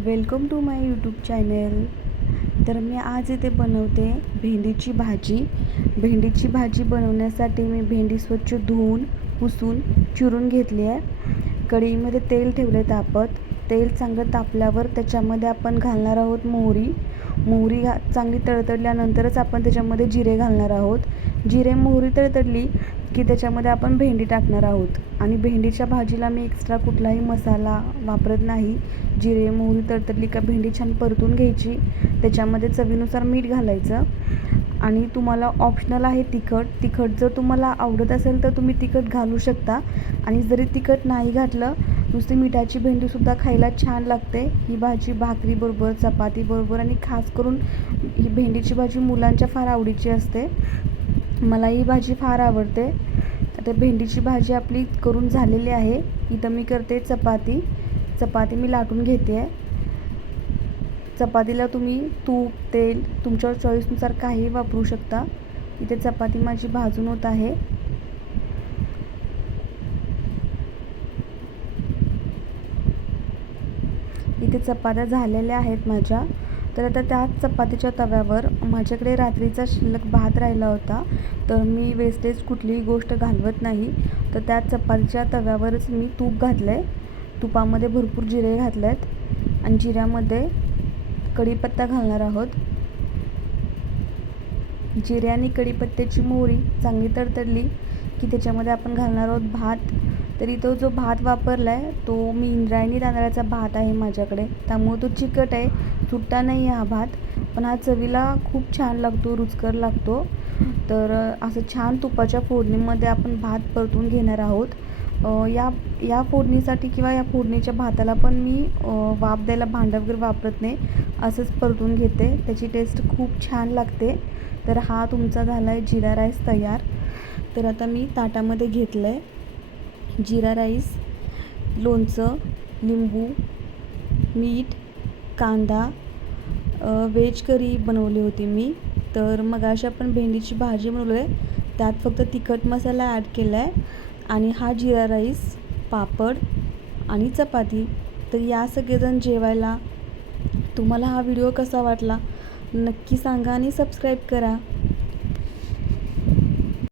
Welcome to my YouTube channel. तर मी आज इथे बनवते भेंडीची भाजी. भेंडीची भाजी बनवण्यासाठी मी भेंडी स्वच्छ धुवून पुसून चिरून घेतली आहे. कढईमध्ये तेल ठेवले तापत. तेल चांगलं तापल्यावर त्याच्यामध्ये आपण घालणार आहोत मोहरी चांगली तडतडल्यानंतरच आपण त्याच्यामध्ये जिरे घालणार आहोत. जिरे मोहरी तडतडली की त्याच्यामध्ये आपण भेंडी टाकणार आहोत. आणि भेंडीच्या भाजीला मी एक्स्ट्रा कुठलाही मसाला वापरत नाही. जिरे मोहरी तडतडली का भेंडी छान परतून घ्यायची. त्याच्यामध्ये चवीनुसार मीठ घालायचं. आणि तुम्हाला ऑप्शनल आहे तिखट जर तुम्हाला आवडत असेल तर तुम्ही तिखट घालू शकता. आणि जरी तिखट नाही घातलं, नुसती मिठाची भेंडीसुद्धा खायला छान लागते. ही भाजी भाकरीबरोबर, चपातीबरोबर आणि खास करून ही भेंडीची भाजी मुलांच्या फार आवडीची असते. मला ही भाजी फार आवडते. आता भेंडीची भाजी आपली करून झालेली आहे. इथं मी करते चपाती मी लाटून घेते आहे. चपातीला तुम्ही तूप तेल तुमच्या चॉईसनुसार काही वापरू शकता. इथे चपाती माझी भाजून होत आहे. इथे चपात्या झालेल्या आहेत माझ्या. तर आता त्याच चपातीच्या तव्यावर माझ्याकडे रात्रीचा शिल्लक भात राहिला होता. तर मी वेस्टेज कुठलीही गोष्ट घालवत नाही. तर त्या चपातीच्या तव्यावरच मी तूप घातलं आहे. तुपामध्ये भरपूर जिरे घातले आहेत आणि जिऱ्यामध्ये कढीपत्ता घालणार आहोत. जिरे आणि कढीपत्त्याची मोहरी चांगली तडतडली की त्याच्यामध्ये आपण घालणार आहोत भात. तरी तो जो भात वापरला आहे तो मी इंद्रायणी तांदळाचा भात आहे माझ्याकडे. त्यामुळे तो चिकट आहे, सुट्टा नाही आहे हा भात. पण हा चवीला खूप छान लागतो, रुचकर लागतो. तर असं छान तुपाच्या फोडणीमध्ये आपण भात परतून घेणार आहोत. या फोडणीसाठी किंवा या फोडणीच्या भाताला पण मी वाफ द्यायला भांडं वगैरे वापरत नाही. असंच परतून घेते. त्याची टेस्ट खूप छान लागते. तर हा तुमचा झाला आहे जिरा राईस तयार. तर आता मी ताटामध्ये घेतलं आहे जिरा राईस, लोणचं, लिंबू, मीठ, कांदा, व्हेज करी बनवली होती मी. तर मगाशी आपण भेंडीची भाजी बनवली आहे त्यात फक्त तिखट मसाला ॲड केला आहे. आणि हा जिरा राईस, पापड आणि चपाती. तर या सगळेजण जेवायला. तुम्हाला हा व्हिडिओ कसा वाटला नक्की सांगा आणि सबस्क्राईब करा.